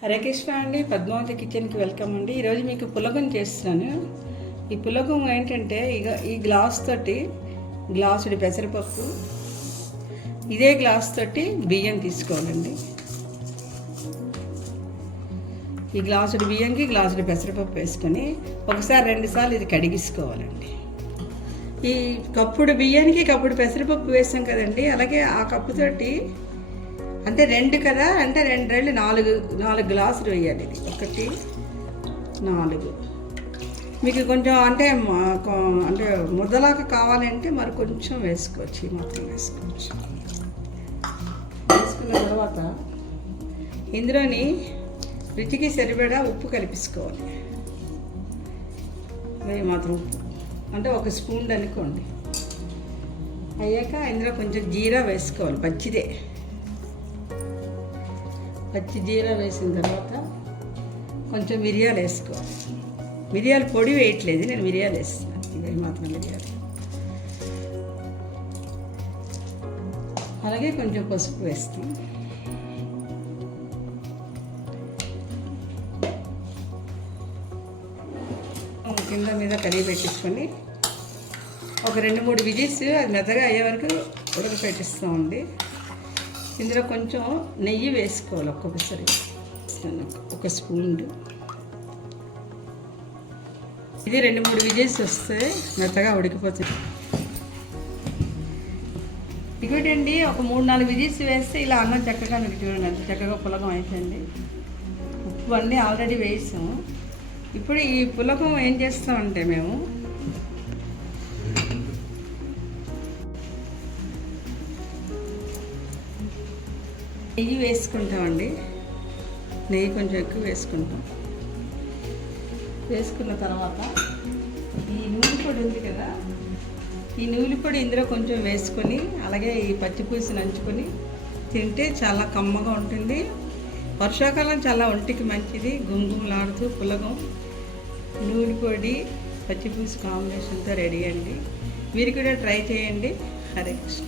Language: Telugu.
హరే కృష్ణ అండి. పద్మావతి కిచెన్కి వెల్కమ్ అండి. ఈరోజు మీకు పులగం చేస్తున్నాను. ఈ పులగం ఏంటంటే ఇక ఈ గ్లాస్ తోటి గ్లాసుడి పెసరపప్పు ఇదే గ్లాస్ తోటి బియ్యం తీసుకోవాలండి. ఈ గ్లాసుడి బియ్యంకి గ్లాసుడి పెసరపప్పు వేసుకొని ఒకసారి రెండుసార్లు ఇది కడిగిసుకోవాలండి. ఈ కప్పుడు బియ్యానికి కప్పుడు పెసరపప్పు వేసాం కదండి. అలాగే ఆ కప్పుతోటి అంటే రెండు కదా? అంటే రెండు రెండు నాలుగు నాలుగు గ్లాసులు వేయాలి ఇది. ఒకటి నాలుగు. మీకు కొంచెం అంటే మా- అంటే ముద్దలాగా కావాలంటే మరి కొంచెం వేసుకోవచ్చు ఈ మొత్తం వేసుకోవచ్చు. వేసుకున్న తర్వాత ఇందులోని రుచికి సరిపడా ఉప్పు కలిపించుకోవాలి అదే మాత్రం ఉప్పు. అంటే ఒక స్పూన్ అనుకోండి. అయ్యాక ఇందులో కొంచెం జీరా వేసుకోవాలి పచ్చిదే పచ్చి జీరా వేసిన తర్వాత కొంచెం మిరియాలు వేసుకోవాలి. మిరియాలు పొడి వేయట్లేదు నేను మిరియాలు వేస్తున్నాను. ఇవి మాత్రం మిరియాలు. అలాగే కొంచెం పసుపు వేస్తాం కింద మీద కరిగి పెట్టించుకొని ఒక రెండు మూడు విజిల్స్ అది మెత్తగా అయ్యే వరకు ఉడకపెట్టిస్తామండి ఇందులో కొంచెం నెయ్యి వేసుకోవాలి ఒక్కొక్కసారి. ఒక స్పూన్ ఇది రెండు మూడు విజిల్స్ వస్తే మెత్తగా ఉడికిపోతుంది. ఇంకోటండి ఒక మూడు నాలుగు విజిల్స్ వేస్తే ఇలా అన్నం చక్కగా మీకు చూడండి అంత చక్కగా పులకం అయిపోయింది. ఉప్పు అన్నీ ఆల్రెడీ వేసాము ఇప్పుడు ఈ పులకం ఏం చేస్తామంటే మేము నెయ్యి వేసుకుంటామండి. నెయ్యి కొంచెం ఎక్కువ వేసుకుంటాం. వేసుకున్న తర్వాత ఈ నూనె పొడి ఉంది కదా ఈ నూనె పొడి ఇందులో కొంచెం వేసుకొని అలాగే ఈ పచ్చిపూసి నంచుకొని తింటే చాలా కమ్మగా ఉంటుంది. వర్షాకాలం చాలా ఒంటికి మంచిది. గుంగుమలాడుతూ పులగం నూనె పొడి పచ్చిపూసి కాంబినేషన్తో రెడీ అండి. మీరు కూడా ట్రై చేయండి. హరే కృష్ణ.